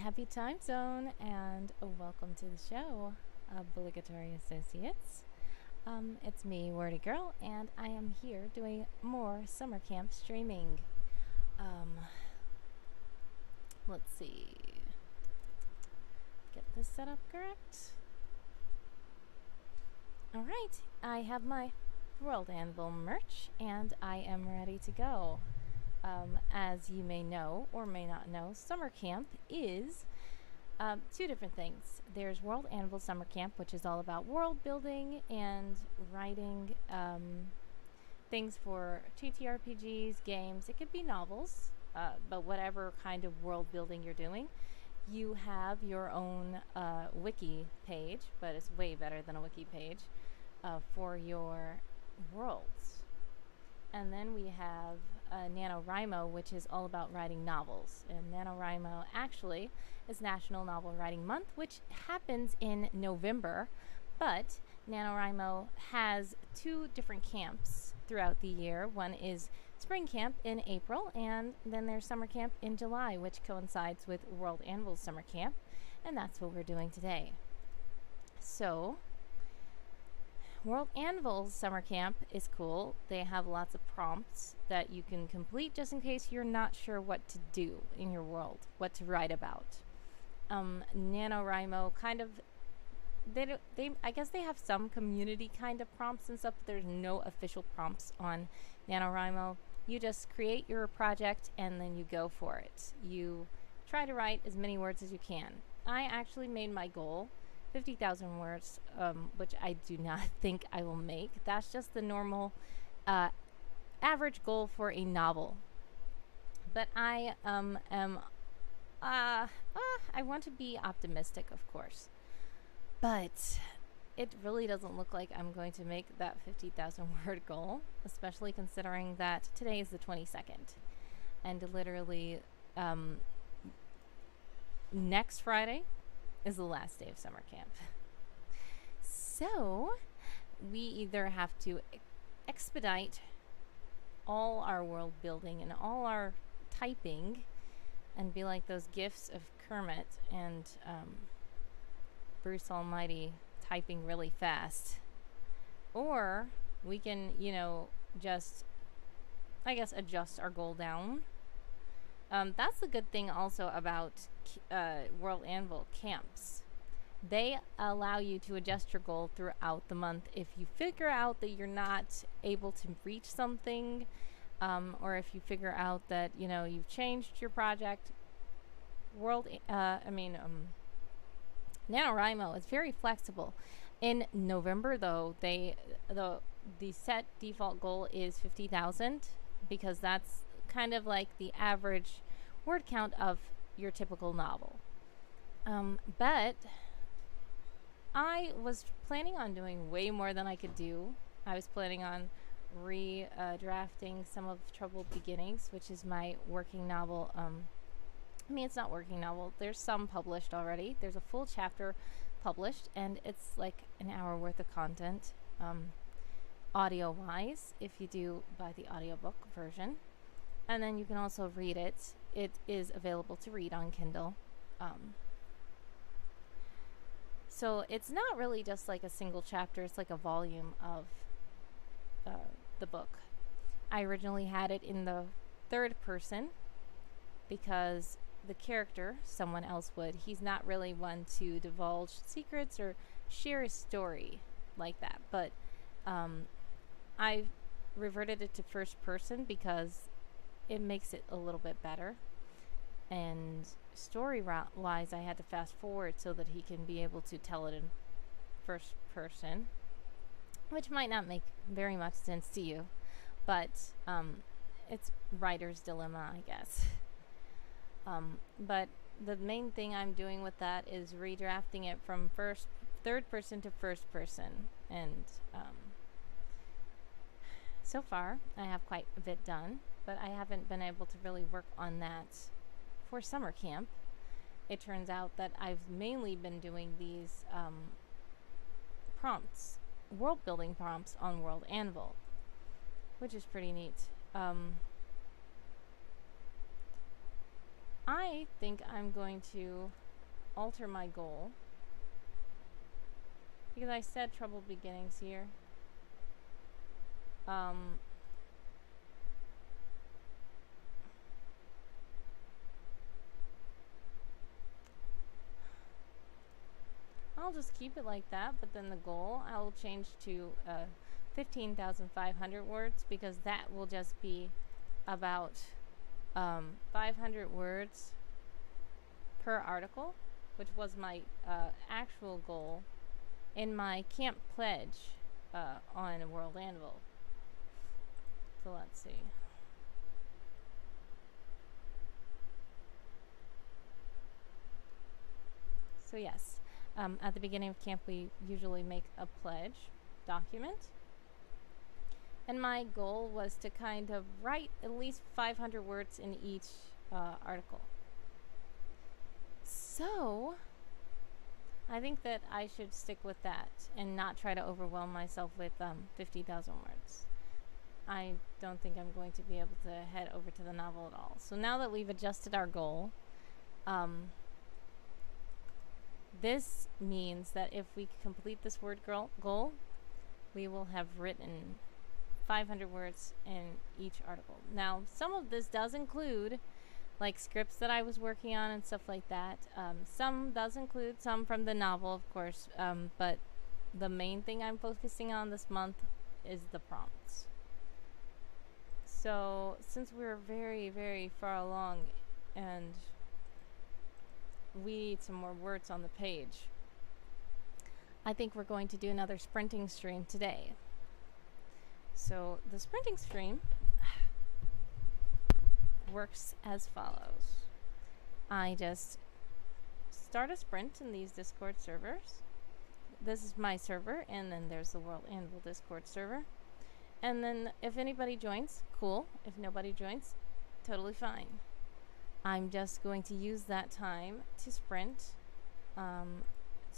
Happy time zone, and welcome to the show, Obligatory Associates. It's me, Wordy Girl, and I am here doing more summer camp streaming. Let's see. Get this set up correct. Alright, I have my World Anvil merch, and I am ready to go. As you may know or may not know, summer camp is two different things. There's World Anvil Summer Camp, which is all about world building and writing things for TTRPGs, games. It could be novels, but whatever kind of world building you're doing. You have your own wiki page, but it's way better than a wiki page for your worlds. And then we have NaNoWriMo, which is all about writing novels. And NaNoWriMo actually is National Novel Writing Month, which happens in November. But NaNoWriMo has two different camps throughout the year. One is spring camp in April, and then there's summer camp in July, which coincides with World Anvil's summer camp. And that's what we're doing today. So World Anvil's summer camp is cool. They have lots of prompts that you can complete just in case you're not sure what to do in your world, what to write about. NaNoWriMo kind of, I guess they have some community kind of prompts and stuff, but there's no official prompts on NaNoWriMo. You just create your project and then you go for it. You try to write as many words as you can. I actually made my goal 50,000 words, which I do not think I will make. That's just the normal average goal for a novel. But I I want to be optimistic, of course. But it really doesn't look like I'm going to make that 50,000 word goal, especially considering that today is the 22nd. And literally next Friday is the last day of summer camp. So we either have to expedite all our world building and all our typing and be like those gifs of Kermit and Bruce Almighty typing really fast, or we can, just, I guess, adjust our goal down. That's the good thing also about World Anvil camps. They allow you to adjust your goal throughout the month. If you figure out that you're not able to reach something, or if you figure out that you've changed your project, NaNoWriMo is very flexible. In November, though, the set default goal is 50,000 because that's kind of like the average word count of your typical novel. But I was planning on doing way more than I could do. I was planning on redrafting some of Troubled Beginnings, which is my working novel. It's not working novel. There's some published already. There's a full chapter published, and it's like an hour worth of content, audio-wise, if you do buy the audiobook version. And then you can also read it. It is available to read on Kindle. So it's not really just like a single chapter. It's like a volume of the book. I originally had it in the third person because the character, someone else would, he's not really one to divulge secrets or share a story like that. But I reverted it to first person because it makes it a little bit better. And story-wise, I had to fast forward so that he can be able to tell it in first person, which might not make very much sense to you, but it's writer's dilemma, I guess. But the main thing I'm doing with that is redrafting it from third person to first person, and so far I have quite a bit done, but I haven't been able to really work on that for summer camp. It turns out that I've mainly been doing these prompts, world building prompts on World Anvil, which is pretty neat. I think I'm going to alter my goal because I said trouble beginnings here. I'll just keep it like that, but then the goal I will change to 15,500 words because that will just be about 500 words per article, which was my actual goal in my camp pledge on World Anvil. So let's see. So yes, at the beginning of camp we usually make a pledge document. And my goal was to kind of write at least 500 words in each article. So I think that I should stick with that and not try to overwhelm myself with 50,000 words. I don't think I'm going to be able to head over to the novel at all. So now that we've adjusted our goal, this means that if we complete this word goal, we will have written 500 words in each article. Now, some of this does include like scripts that I was working on and stuff like that. Some does include some from the novel, of course, but the main thing I'm focusing on this month is the prompts. So, since we're very, very far along and we need some more words on the page, I think we're going to do another sprinting stream today. So the sprinting stream works as follows. I just start a sprint in these Discord servers. This is my server, and then there's the World Anvil Discord server. And then if anybody joins, cool. If nobody joins, totally fine. I'm just going to use that time to sprint,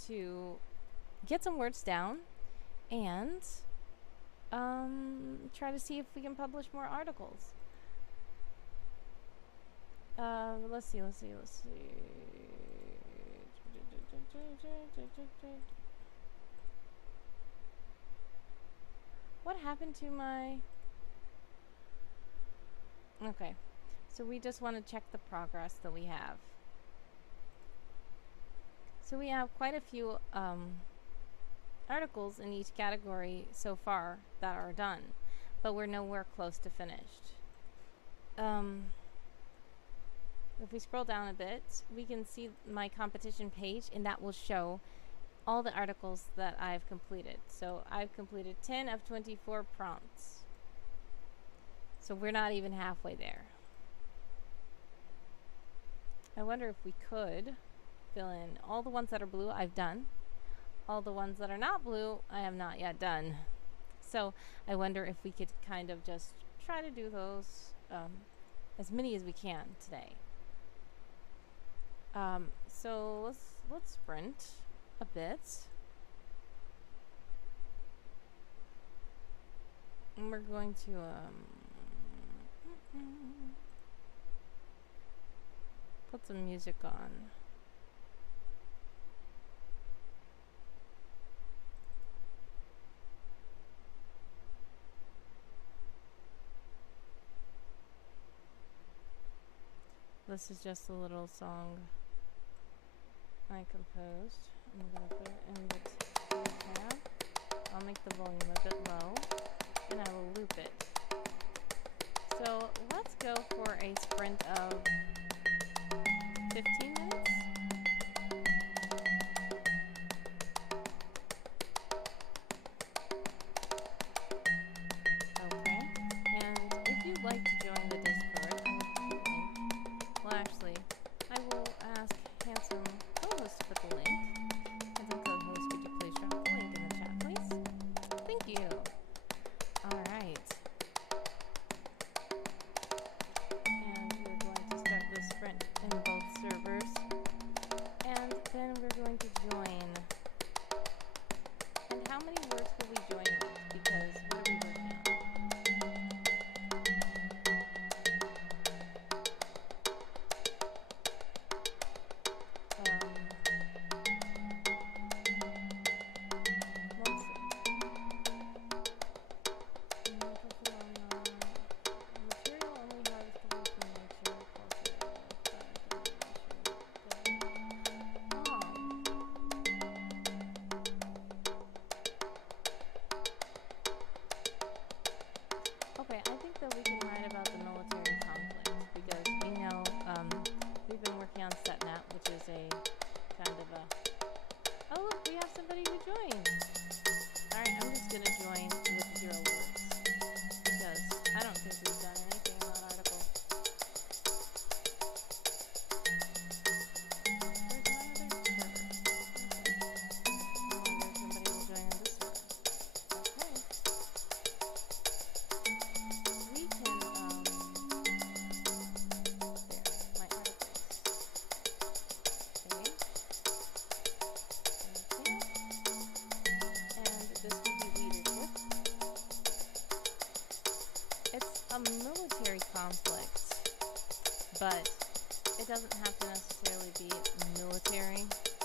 to get some words down, and try to see if we can publish more articles. Let's see. What happened to my... Okay, so we just want to check the progress that we have. So we have quite a few articles in each category so far that are done, but we're nowhere close to finished. If we scroll down a bit, we can see my competition page, and that will show all the articles that I've completed. So I've completed 10 of 24 prompts. So we're not even halfway there. I wonder if we could fill in all the ones that are blue. I've done. All the ones that are not blue, I have not yet done. So I wonder if we could kind of just try to do those, as many as we can today. So let's sprint a bit. And we're going to put some music on. This is just a little song I composed. I'm going to put it in the tab. I'll make the volume a bit low, and I will loop it. So let's go for a sprint of 15 minutes. Okay, and if you'd like to join the Discord, well, actually, I will ask Handsome co-host to put the link. Handsome co-host, could you please drop the link in the chat, please? Thank you. Alright. And we're going to start the sprint in both servers.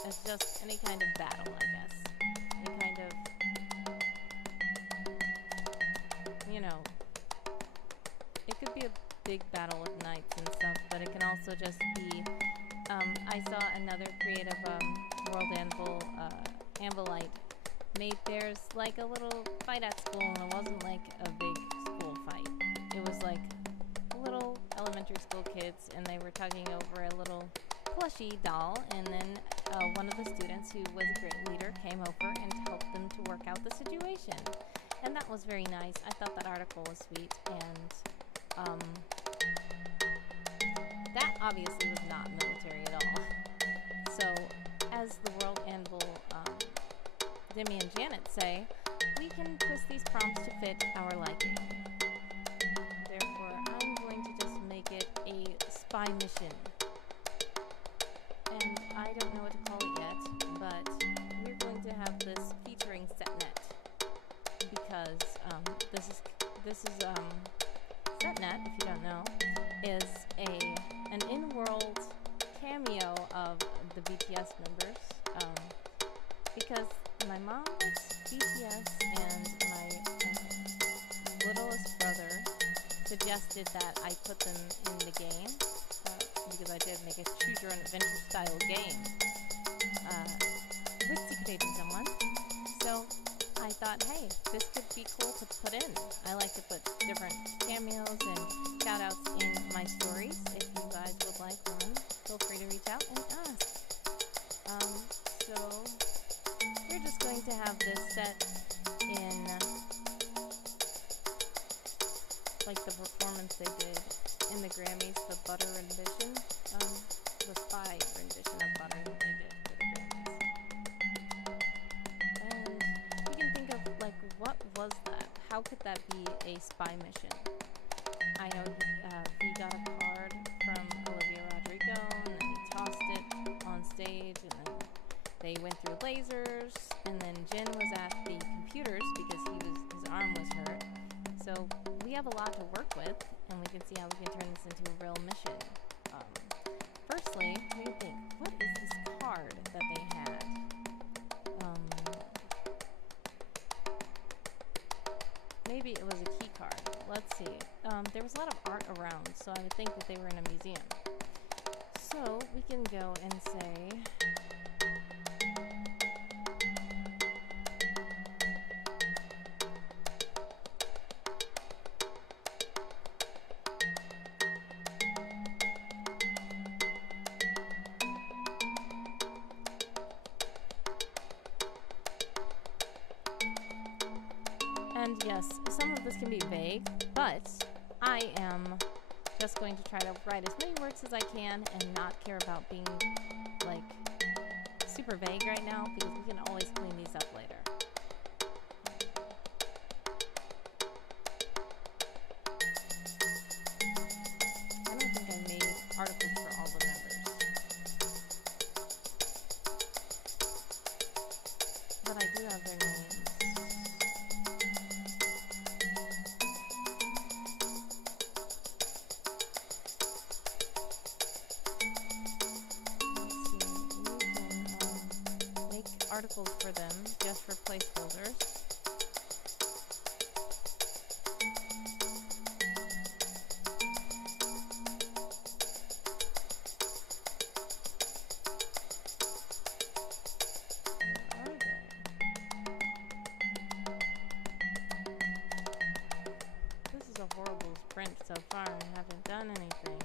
as just any kind of battle, I guess. Any kind of, you know, it could be a big battle with knights and stuff, but it can also just be, I saw another creative World Anvil Anvilite made theirs like a little fight at school, and it wasn't like a big school fight. It was like little elementary school kids, and they were tugging over a little plushie doll, and then one of the students who was a great leader came over and helped them to work out the situation. And that was very nice. I thought that article was sweet, and that obviously was not military at all. So, as the World Anvil Demi and Janet say, we can twist these prompts to fit our liking. Therefore, I'm going to just make it a spy mission. And I don't know what to call it yet, but we're going to have this featuring SetNet, because this is SetNet, if you don't know, is an in-world cameo of the BTS members, because my mom likes BTS, and my littlest brother suggested that I put them in the game, because I did make a choose your own adventure style game with Secret Agent someone. So I thought, hey, this could be cool to put in. I like to put different cameos and shoutouts in my stories. If you guys would like one, feel free to reach out and ask. So we're just going to have this set in like the performance they did in the Grammys, the Butter rendition, the spy rendition of Butter that they did for the Grammys. And we can think of, like, what was that? How could that be a spy mission? I know he got a card from Olivia Rodrigo, and then he tossed it on stage, and then they went through lasers, and then Jin was at the computers because his arm was hurt. So we have a lot to work with, and we can see how we can turn this into a real mission. Firstly, what do you think? What is this card that they had? Maybe it was a key card. Let's see. There was a lot of art around, so I would think that they were in a museum. So we can go and say... And yes, some of this can be vague, but I am just going to try to write as many words as I can and not care about being, like, super vague right now, because we can always clean these up later. I don't think I made articles for all the members, but I do have their names. Articles for them, just for placeholders. Where are they? This is a horrible sprint so far, and haven't done anything.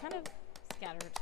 kind of scattered.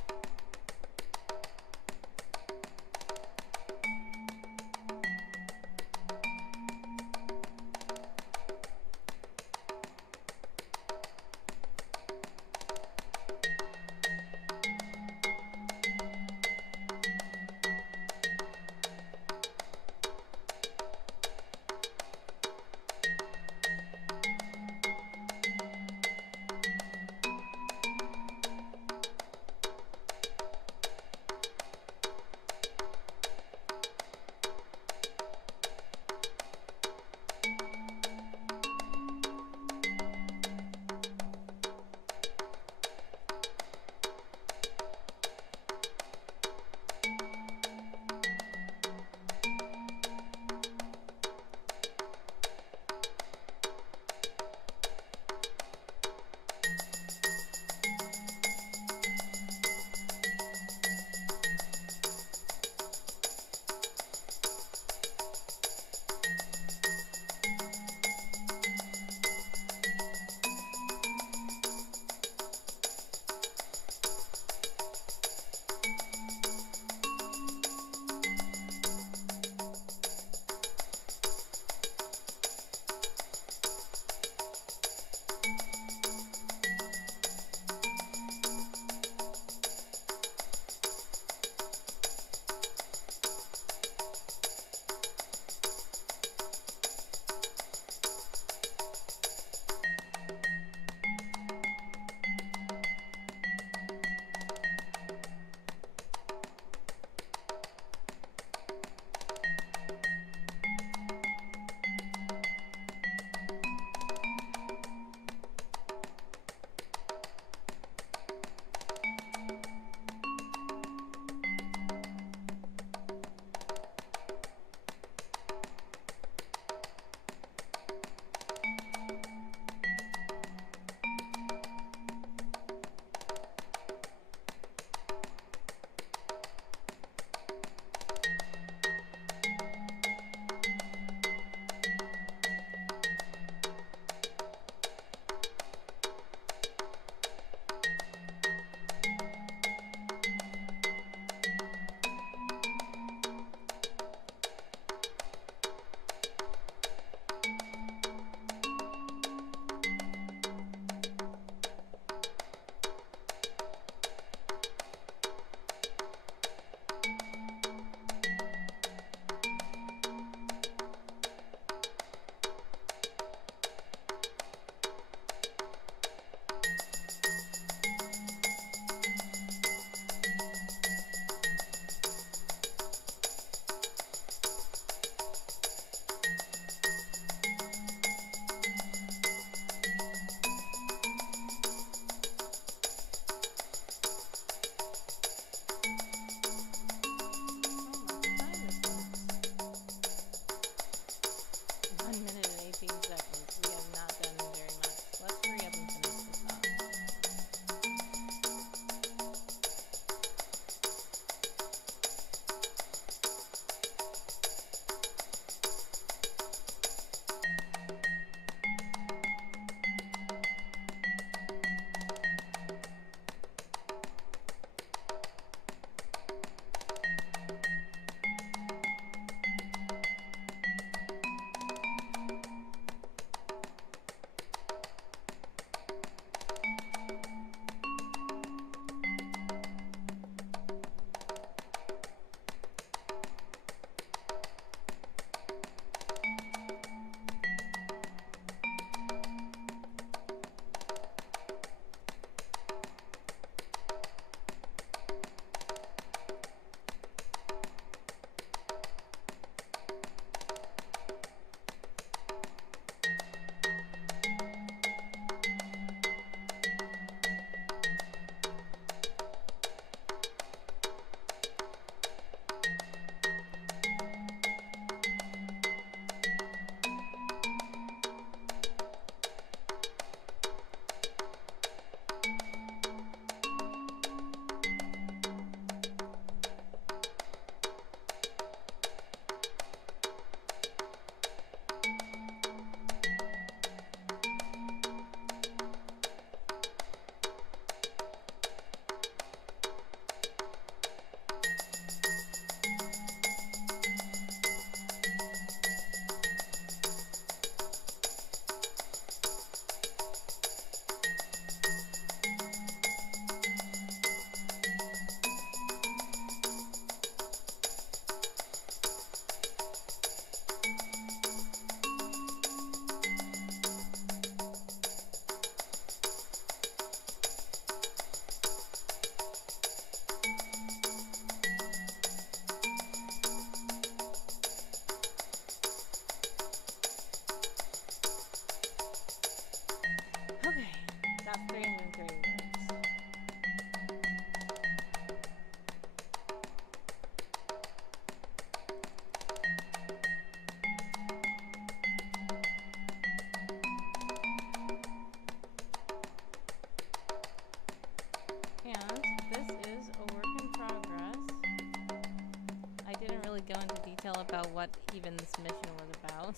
really go into detail about what even this mission was about.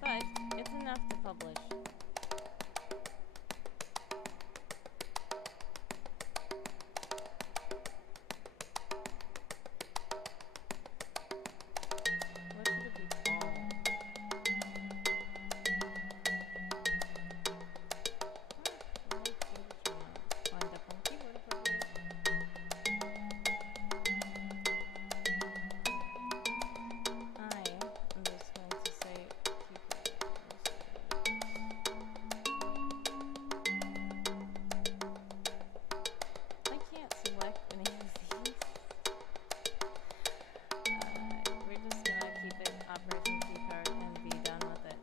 But it's enough to publish. What should it be called? Wind up on keyboard appropriate. I am just going to say I can't select any of these. We're just gonna keep it Operation Keycard and be done with it.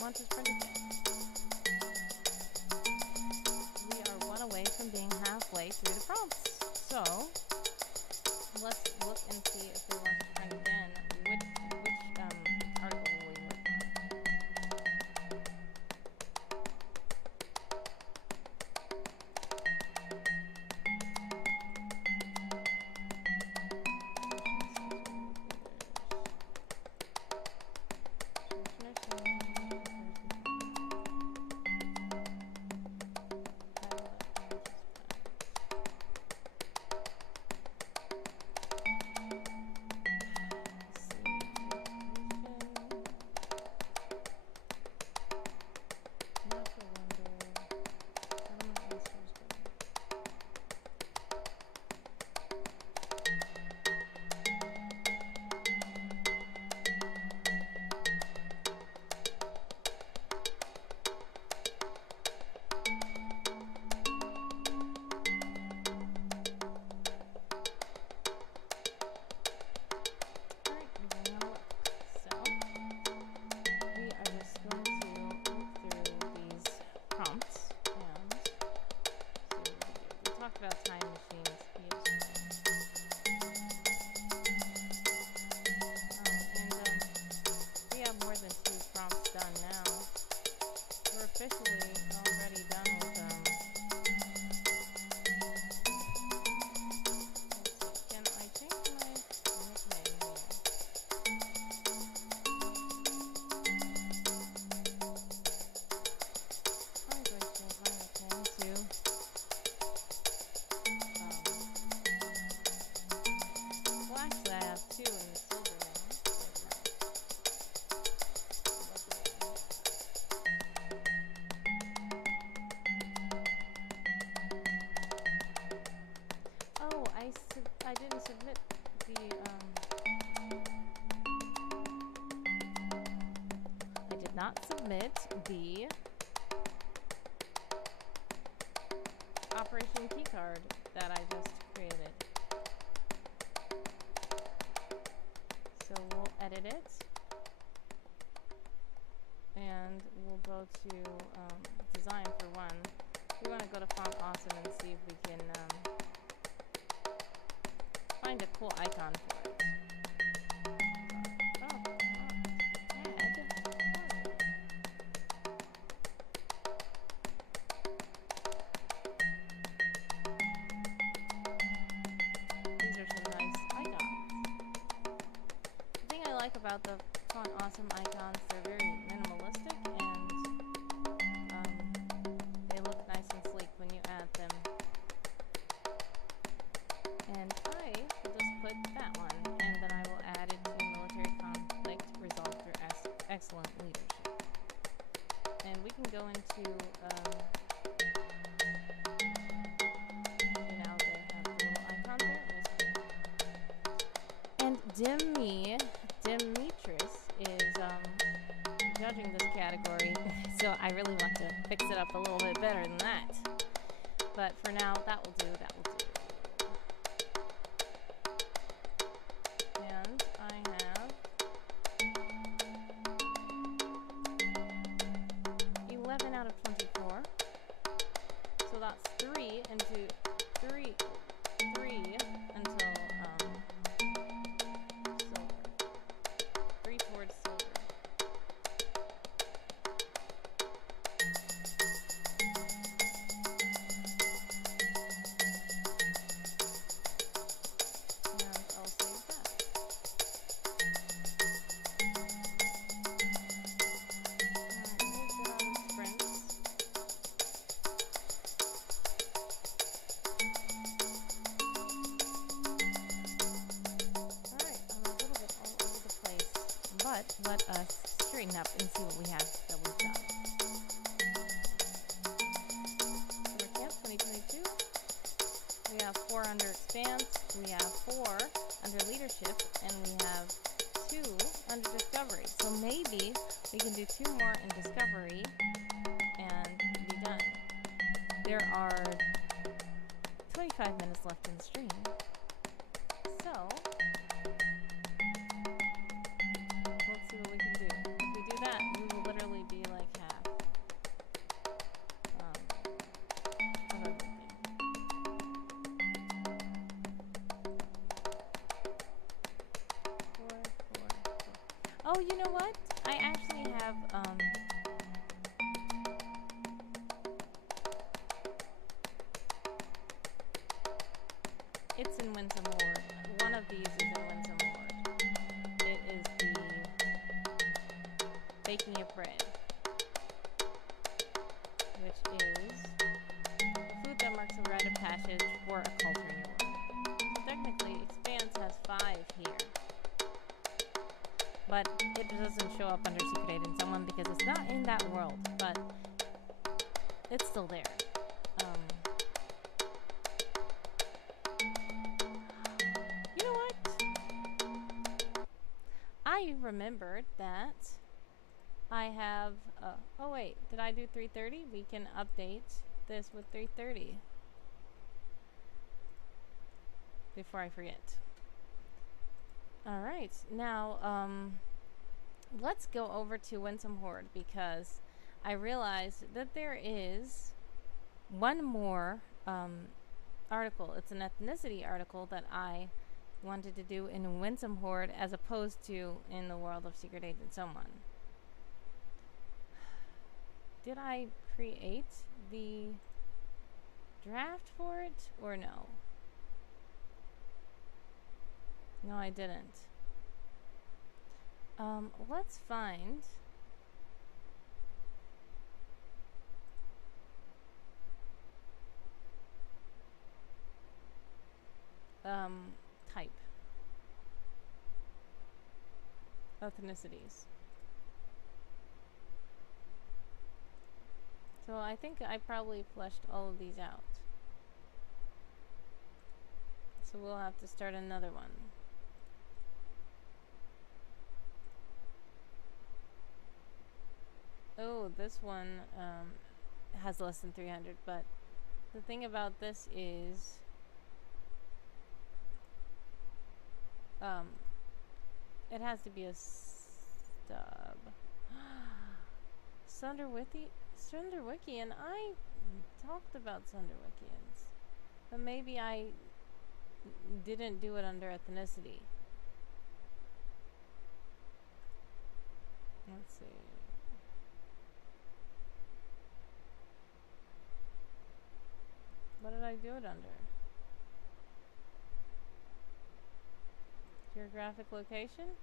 Once it's printed again. We are one away from being halfway through the prompts. So let's look and see if they want to print again. Which article will we work on? About time machines we have more than 2 prompts done now. We're officially already done with can I change my nickname here? I'm going to change my nickname to I have 2 in the silver now. Oh, I didn't submit the I did not submit the Operation Keycard that I just created. So we'll edit it, and we'll go to design for one. We want to go to Font Awesome and see if we can find a cool icon for it. These are some nice icons. The thing I like about the Font Awesome icons, they're very minimalistic and they look nice and sleek when you add them. And I will just put that one, and then I will add it to military conflict resolved through excellent leadership. And we can go into now they have the little icon there. And Demetris is judging this category, so I really want to fix it up a little bit better than that. But for now, that will do. That will do. And I have let us straighten up and see what we have that we've done. Summer Camp 2022. We have 4 under Expanse, we have 4 under Leadership, and we have 2 under Discovery. So maybe we can do 2 more in Discovery and be done. There are 25 minutes left in the stream. So, let's see what we can do. If we do that, we will literally be like half of everything. Four. Oh, you know what? I actually have, it's in Wynsumheord. One of these is in Wynsumheord. It is the baking of bread, which is food that marks a rite of passage for a culture in your world. Technically, Expanse has 5 here, but it doesn't show up under Secret Agent Someone because it's not in that world, but it's still there. You know what? I remembered that I have, oh wait, did I do 3:30? We can update this with 3:30 before I forget. Alright, now, let's go over to Wynsumheord because I realized that there is one more, article. It's an ethnicity article that I wanted to do in Wynsumheord as opposed to in the world of Secret Agent Someone. Did I create the draft for it or no? No, I didn't. Let's find type ethnicities. So I think I probably fleshed all of these out. So we'll have to start another one. Oh, this one has less than 300, but the thing about this is it has to be a stub. Sunderwickian. I talked about Sunderwickians, but maybe I didn't do it under ethnicity. Let's see. What did I do it under? Geographic location?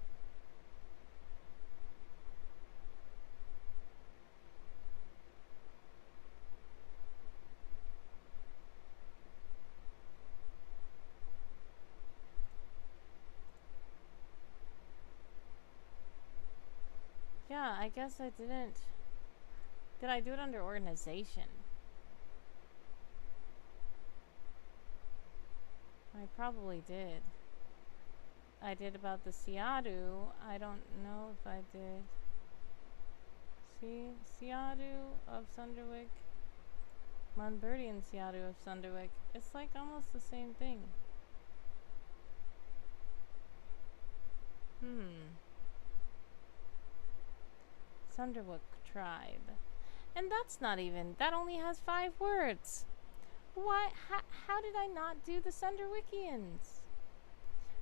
Yeah, I guess I didn't. Did I do it under organization? I probably did. I did about the Seadu. I don't know if I did. See? Seadu of Sunderwick. Monberdian Seadu of Sunderwick. It's like almost the same thing. Sunderwick tribe. And that's not even, that only has 5 words. Why, how did I not do the Sunderwickians?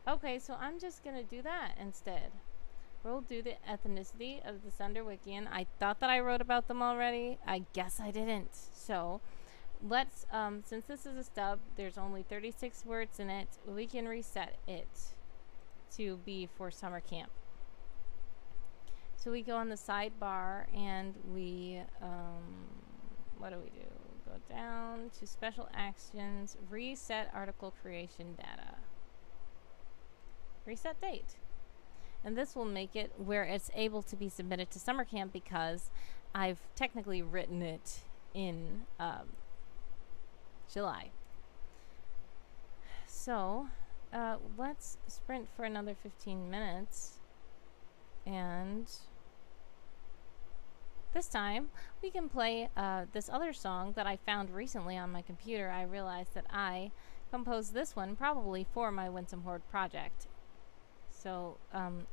Okay, so I'm just gonna do that instead. We'll do the ethnicity of the Sunderwickian. I thought that I wrote about them already. I guess I didn't. So, let's, since this is a stub, there's only 36 words in it, we can reset it to be for summer camp. So we go on the sidebar and we, what do? Go down to special actions, reset article creation data. Reset date. And this will make it where it's able to be submitted to summer camp because I've technically written it in July. So let's sprint for another 15 minutes, and this time we can play this other song that I found recently on my computer. I realized that I composed this one probably for my Wynsumheord project. So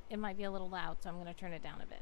it might be a little loud, so I'm going to turn it down a bit.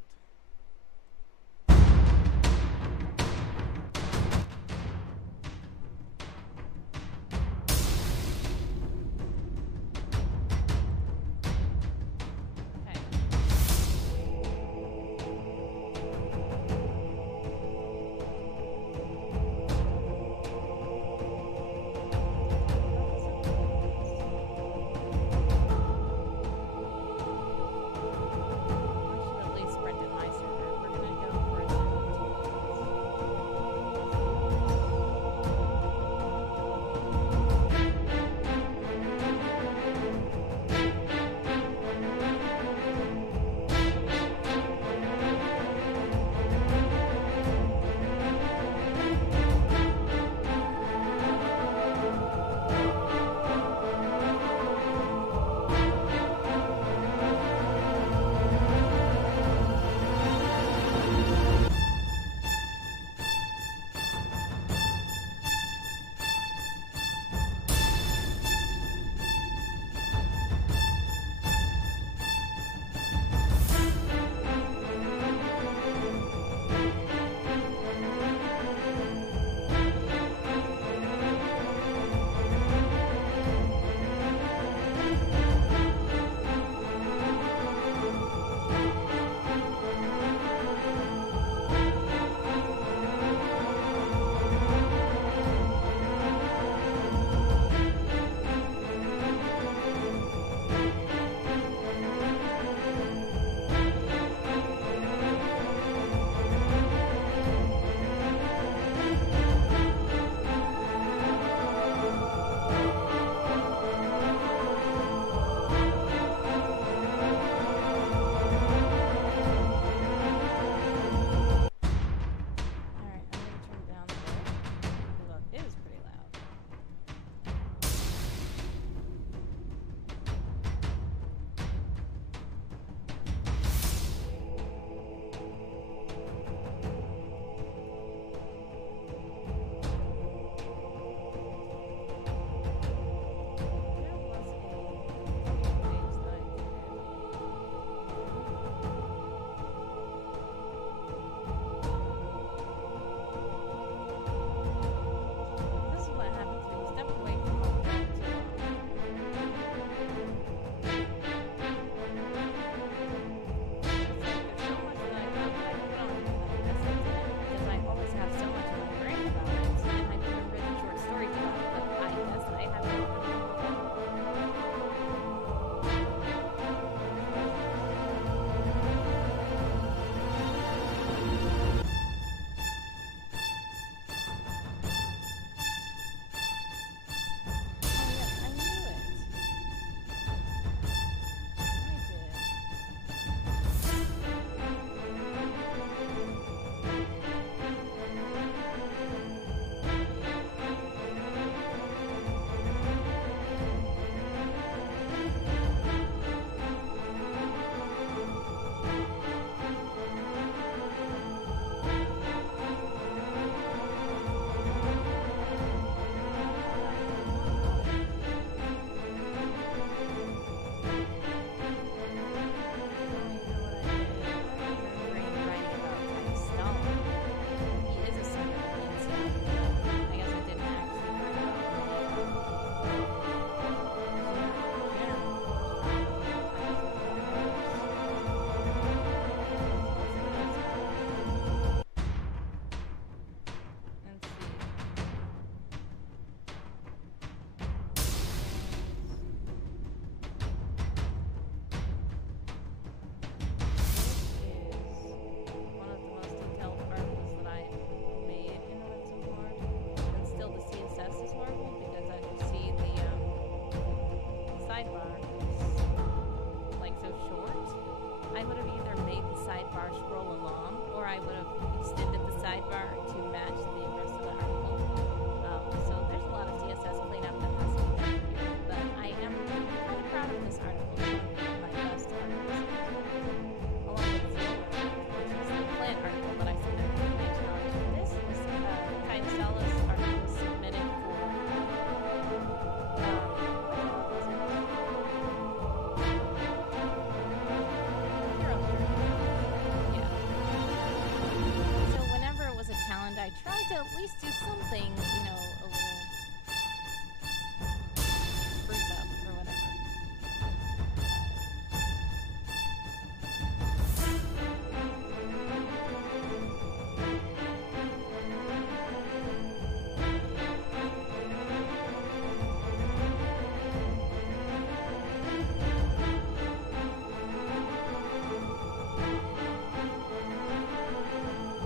least do something, you know, a little spruce up or whatever.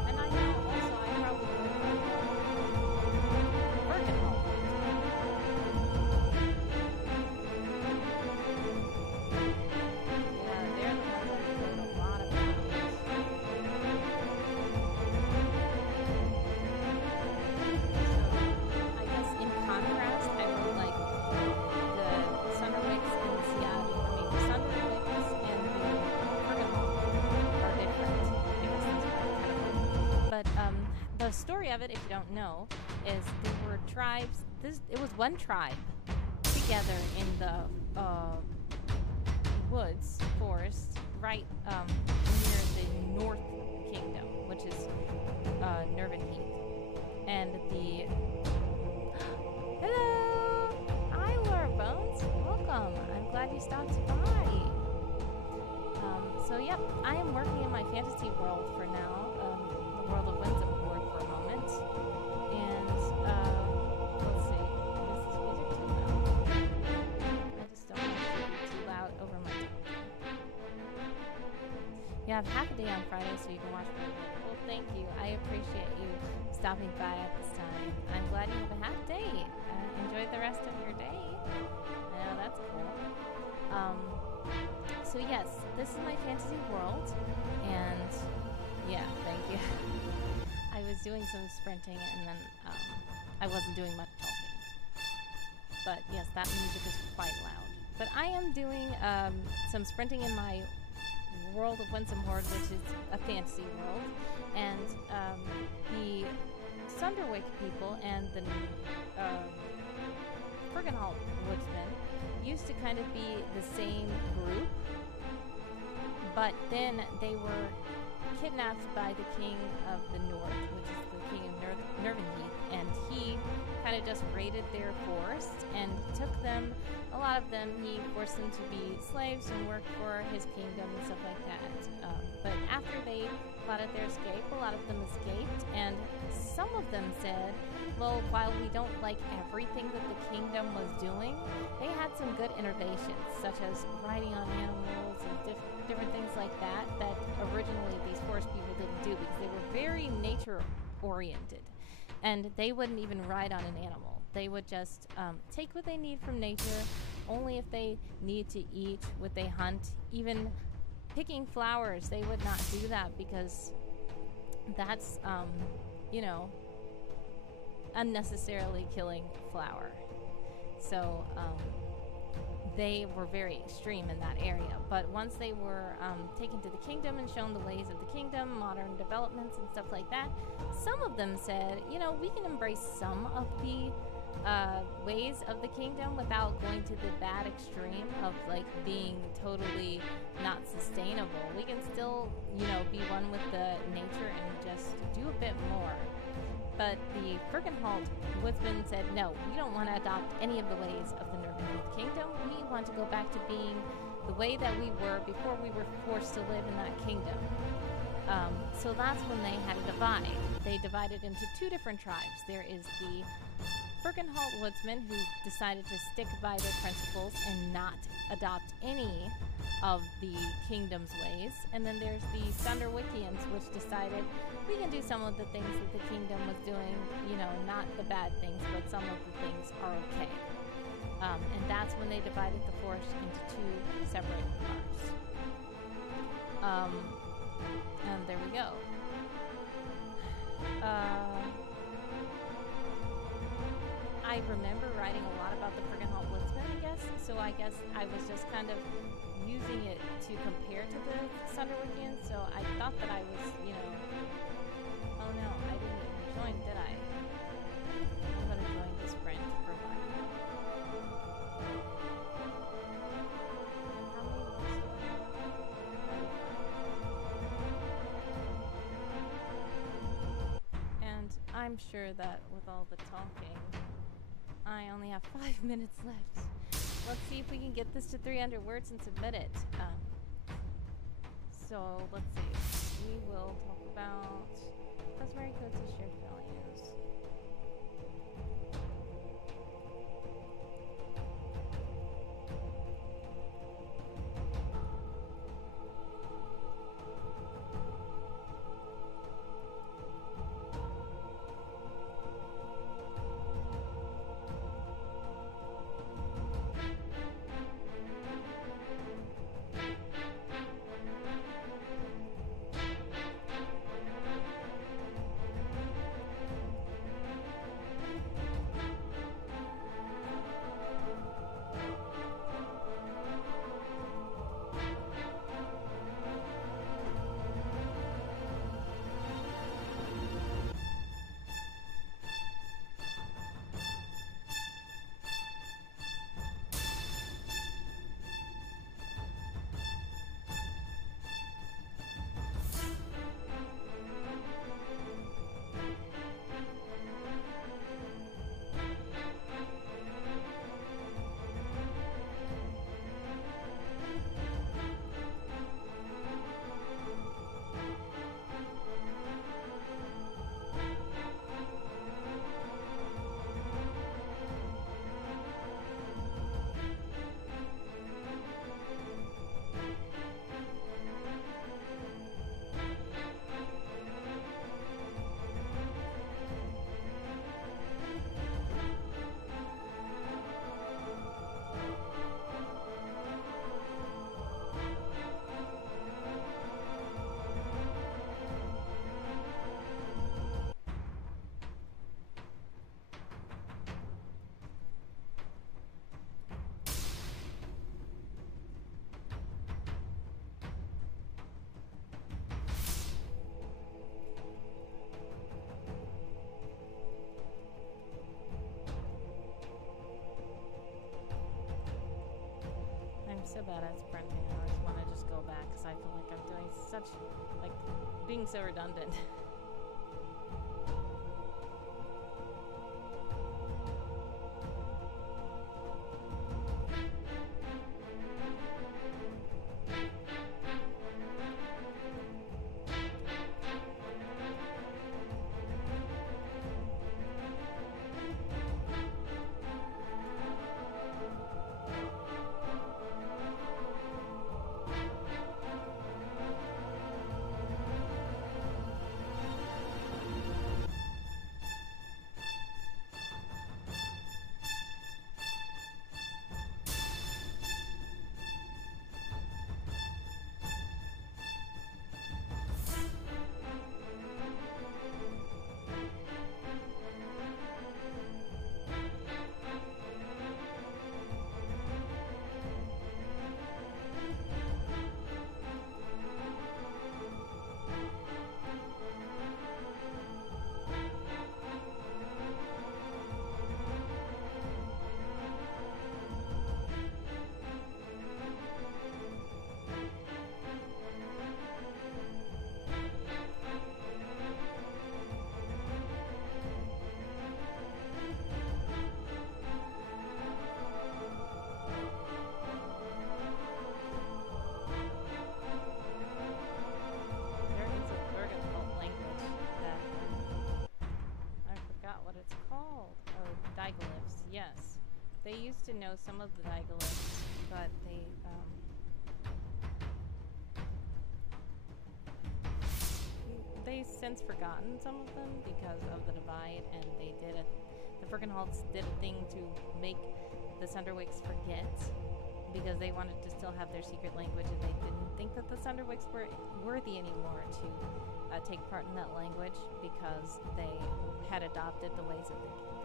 And I know also I probably would Bergenholm. Yeah, they're the ones that played a lot of battles. So I guess in contrast, I wrote like the Sunderwicks and the Seattle. I mean, the Sunderwicks and the Bergenholm are different. I guess that's what I kind of wrote. But the story of it, if you don't know, is there were tribes. It was one tribe together in the woods, forest, right near the North Kingdom, which is Nervenheath, and the hello, hi Laura Bones, welcome. I'm glad you stopped by. So yep, I am working in my fantasy world for now, the world of Wynsumheord for a moment, and let's see, is this music too loud? I just don't want it to be too loud over my top. You have half a day on Friday, so you can watch my video. Well, thank you. I appreciate you stopping by at this time. I'm glad you have a half day. Enjoy the rest of your day. I know that's cool. So yes, this is my fantasy world, and yeah, thank you. I was doing some sprinting, and then I wasn't doing much talking. But yes, that music is quite loud. But I am doing some sprinting in my world of Wynsumheord, which is a fantasy world, and the Sunderwick people and the Bergenholm woodsmen used to kind of be the same group, but then they were kidnapped by the king of the north, which is the king of Nervenheath, and he kind of just raided their forest and took them, a lot of them, he forced them to be slaves and work for his kingdom and stuff like that. But after they plotted their escape, a lot of them escaped, and some of them said, well, while we don't like everything that the kingdom was doing, they had some good innovations, such as riding on animals and different things like that, that originally these forest people didn't do because they were very nature-oriented. And they wouldn't even ride on an animal. They would just take what they need from nature, only if they need to eat, what they hunt. Even picking flowers, they would not do that because that's, you know, unnecessarily killing flower. So they were very extreme in that area. But once they were taken to the kingdom and shown the ways of the kingdom, modern developments and stuff like that, some of them said, you know, we can embrace some of the ways of the kingdom without going to the bad extreme of like being totally not sustainable. We can still, you know, be one with the nature and just do a bit more. But the Bergenholm woodsman said, no, we don't want to adopt any of the ways of the Nervenheath kingdom. We want to go back to being the way that we were before we were forced to live in that kingdom. So that's when they had a divide. They divided into two different tribes. There is the Bergenholm woodsmen who decided to stick by their principles and not adopt any of the kingdom's ways. And then there's the Sunderwickians, which decided we can do some of the things that the kingdom was doing, you know, not the bad things, but some of the things are okay. And that's when they divided the forest into two separate parts. And there we go. I remember writing a lot about the Bergenholm woodsmen, I guess, so I guess I was just kind of using it to compare to the Sunderwickians, so I thought that I was, you know, oh no, I didn't even join, did I? I'm gonna join the sprint for one. And how many words do I have? And I I'm sure that with all the talking, I only have 5 minutes left. Let's see if we can get this to 300 words and submit it. So let's see. We will talk about customary codes and shared values. So bad at sprinting. I just want to just go back because I feel like I'm doing such, like, being so redundant. Yes, they used to know some of the diglyphs, but they've since forgotten some of them because of the divide, and the Fergenholtz did a thing to make the Sunderwicks forget because they wanted to still have their secret language, and they didn't think that the Sunderwicks were worthy anymore to take part in that language because they had adopted the ways of the kingdom.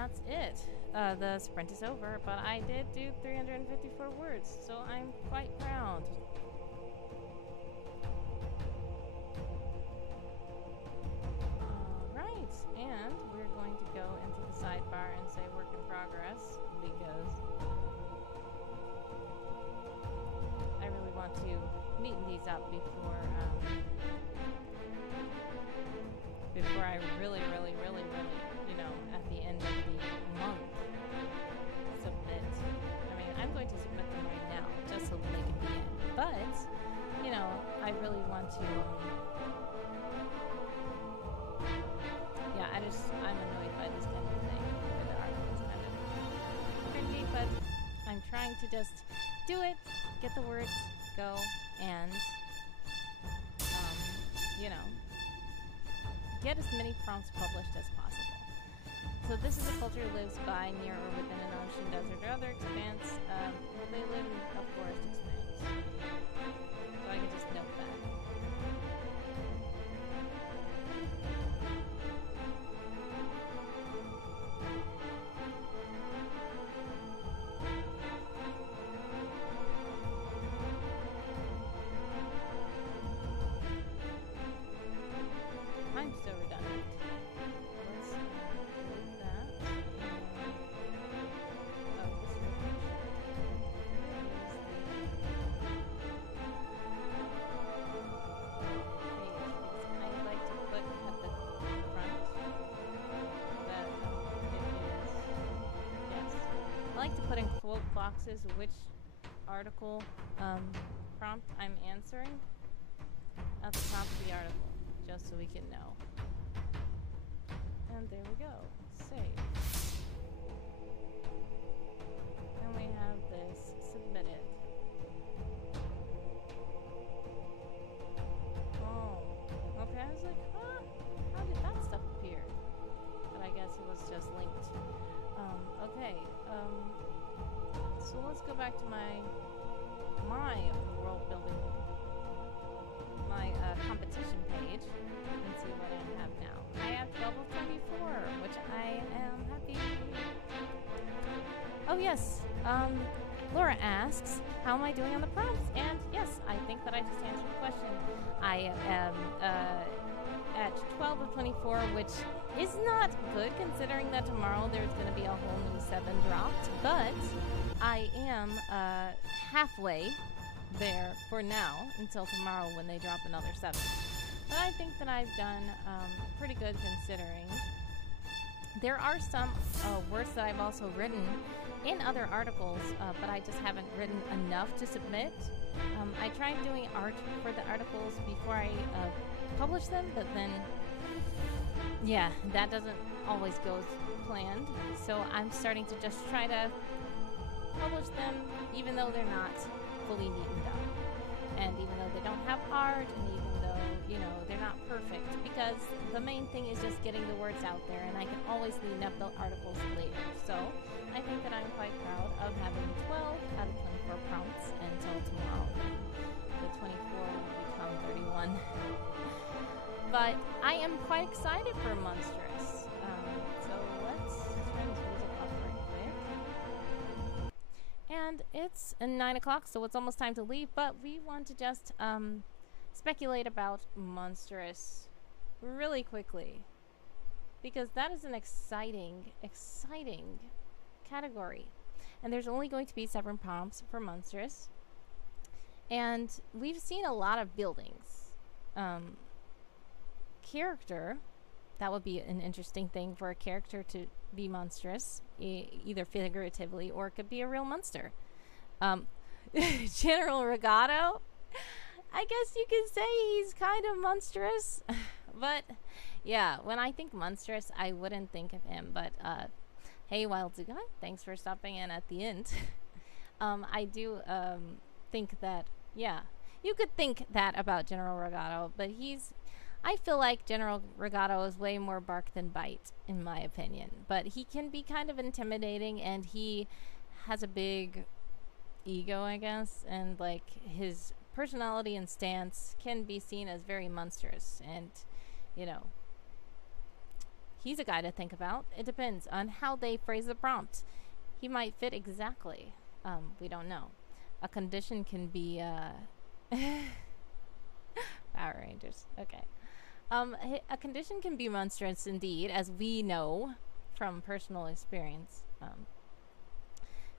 that's it. The sprint is over, but I did do 354 words, so I'm quite proud. Alright, and we're going to go into the sidebar and say work in progress, because I really want to neaten these up before I really, you know, at the end of the month, submit. I mean, I'm going to submit them right now, just so they can be in. But, you know, I really want to, yeah, I'm annoyed by this kind of thing. The article's kind of cringy, but I'm trying to just do it, get the words, go, and, you know, get as many prompts published as possible. So this is a culture who lives by, near, or within an ocean, desert, or other expanse. They live in a forest expanse. So I can just note that. I'm so redundant. Let's delete that. Oh, this is the page. Because I like to put at the front that it is, yes. I like to put in quote boxes which article prompt I'm answering at the top of the article, just so we can know. And there we go. Save. And we have this submitted. Oh, okay. I was like, huh? How did that stuff appear? But I guess it was just linked. Okay. So let's go back to my world building, my competition page, and see what I have now. I have 12 of 24, which I am happy. Oh yes, Laura asks, how am I doing on the prompts? And yes, I think that I just answered the question. I am at 12 of 24, which is not good considering that tomorrow there's going to be a whole new 7 dropped, but I am halfway there for now until tomorrow when they drop another 7. But I think that I've done pretty good considering. There are some words that I've also written in other articles, but I just haven't written enough to submit. I tried doing art for the articles before I publish them, but then, yeah, that doesn't always go as planned. So I'm starting to just try to publish them even though they're not fully neatened up. And even though they don't have art, and even though, you know, they're not perfect, because the main thing is just getting the words out there, and I can always neaten up the articles later. So I think that I'm quite proud of having 12 out of 24 prompts until tomorrow. The 24 will become 31. But I am quite excited for Monstrous. So let's turn this music off right quick. And it's 9 o'clock, so it's almost time to leave, but we want to just speculate about Monstrous really quickly, because that is an exciting category. And there's only going to be 7 prompts for Monstrous. And we've seen a lot of buildings. Character, that would be an interesting thing for a character to be monstrous, either figuratively or it could be a real monster. General Regato, I guess you could say he's kind of monstrous. But yeah, when I think monstrous, I wouldn't think of him. But hey, Wild Zugai, thanks for stopping in at the end. I do think that, yeah, you could think that about General Regato, but I feel like General Regato is way more bark than bite, in my opinion. But he can be kind of intimidating, and he has a big ego, I guess, and like his personality and stance can be seen as very monstrous. And, you know, he's a guy to think about. It depends on how they phrase the prompt. He might fit exactly. We don't know. A condition can be Power Rangers. Okay. A condition can be monstrous indeed, as we know from personal experience.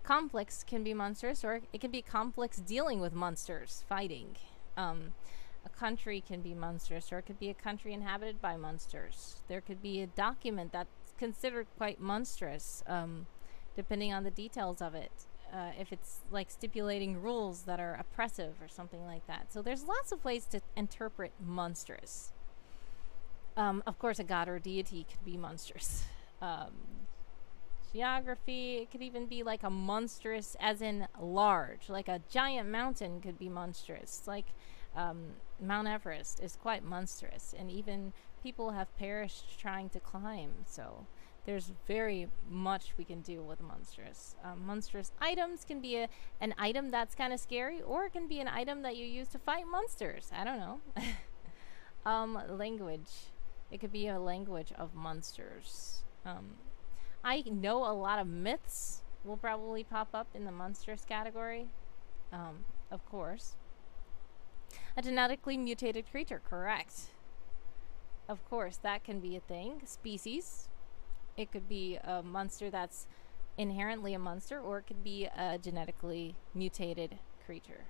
Conflicts can be monstrous, or it can be conflicts dealing with monsters, fighting. A country can be monstrous, or it could be a country inhabited by monsters. There could be a document that's considered quite monstrous, depending on the details of it. If it's like stipulating rules that are oppressive or something like that. So there's lots of ways to interpret monstrous. Of course, a god or deity could be monstrous. Geography, it could even be like a monstrous, as in large. Like a giant mountain could be monstrous. Like Mount Everest is quite monstrous, and even people have perished trying to climb. So there's very much we can do with monstrous. Monstrous items can be an item that's kind of scary, or it can be an item that you use to fight monsters. I don't know. Language. It could be a language of monsters. I know a lot of myths will probably pop up in the monstrous category. Of course. A genetically mutated creature, correct. Of course, that can be a thing. Species. It could be a monster that's inherently a monster, or it could be a genetically mutated creature.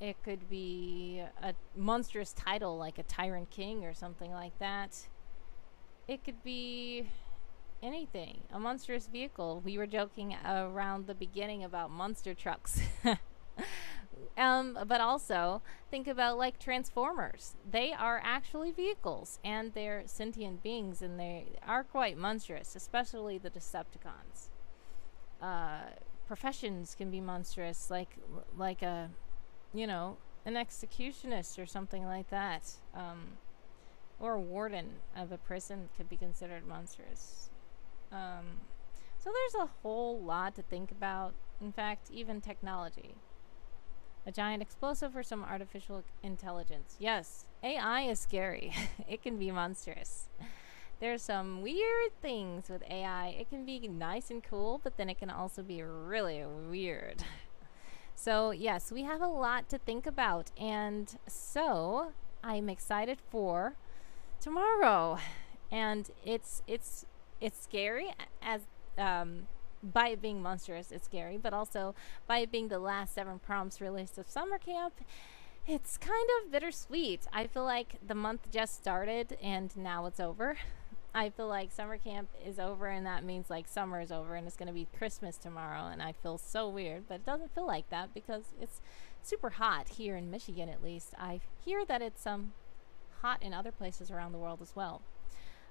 It could be a monstrous title, like a tyrant king or something like that. It could be anything. A monstrous vehicle. We were joking around the beginning about monster trucks. But also think about like Transformers. They are actually vehicles, and they're sentient beings, and they are quite monstrous, especially the Decepticons. Professions can be monstrous, like a, you know, an executionist or something like that. Or a warden of a prison could be considered monstrous. So there's a whole lot to think about. In fact, even technology. A giant explosive or some artificial intelligence. Yes, AI is scary. It can be monstrous. There's some weird things with AI. It can be nice and cool, but then it can also be really weird. So yes, we have a lot to think about, and so I'm excited for tomorrow. And it's scary, as by it being monstrous, it's scary, but also by it being the last 7 prompts released of summer camp, it's kind of bittersweet. I feel like the month just started and now it's over. I feel like summer camp is over, and that means like summer is over and it's going to be Christmas tomorrow, and I feel so weird, but it doesn't feel like that because it's super hot here in Michigan. At least I hear that it's hot in other places around the world as well.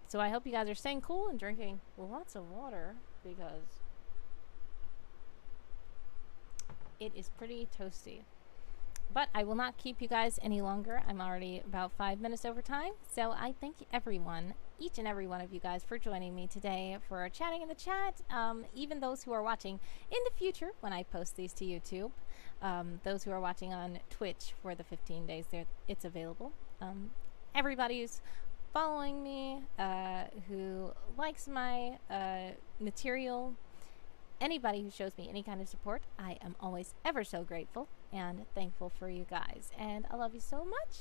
So I hope you guys are staying cool and drinking lots of water, because it is pretty toasty. But I will not keep you guys any longer. I'm already about 5 minutes over time. So I thank everyone, each and every one of you guys, for joining me today, for chatting in the chat. Even those who are watching in the future when I post these to YouTube. Those who are watching on Twitch for the 15 days there, it's available. Everybody who's following me, who likes my material, anybody who shows me any kind of support, I am always ever so grateful and thankful for you guys. And I love you so much.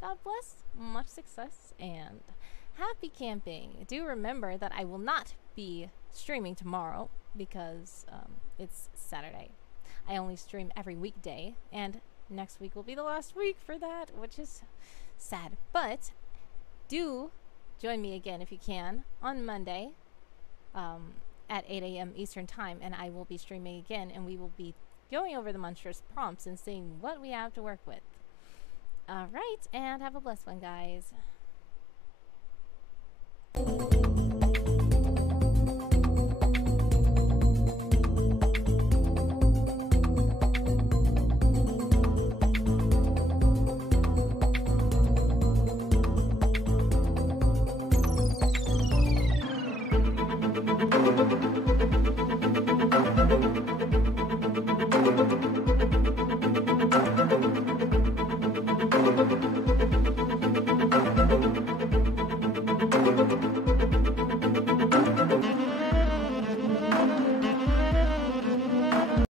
God bless, much success, and happy camping. Do remember that I will not be streaming tomorrow because it's Saturday. I only stream every weekday, and next week will be the last week for that, which is sad. But do join me again if you can on Monday at 8 a.m. Eastern Time, and I will be streaming again, and we will be going over the monstrous prompts and seeing what we have to work with. All right, and have a blessed one, guys.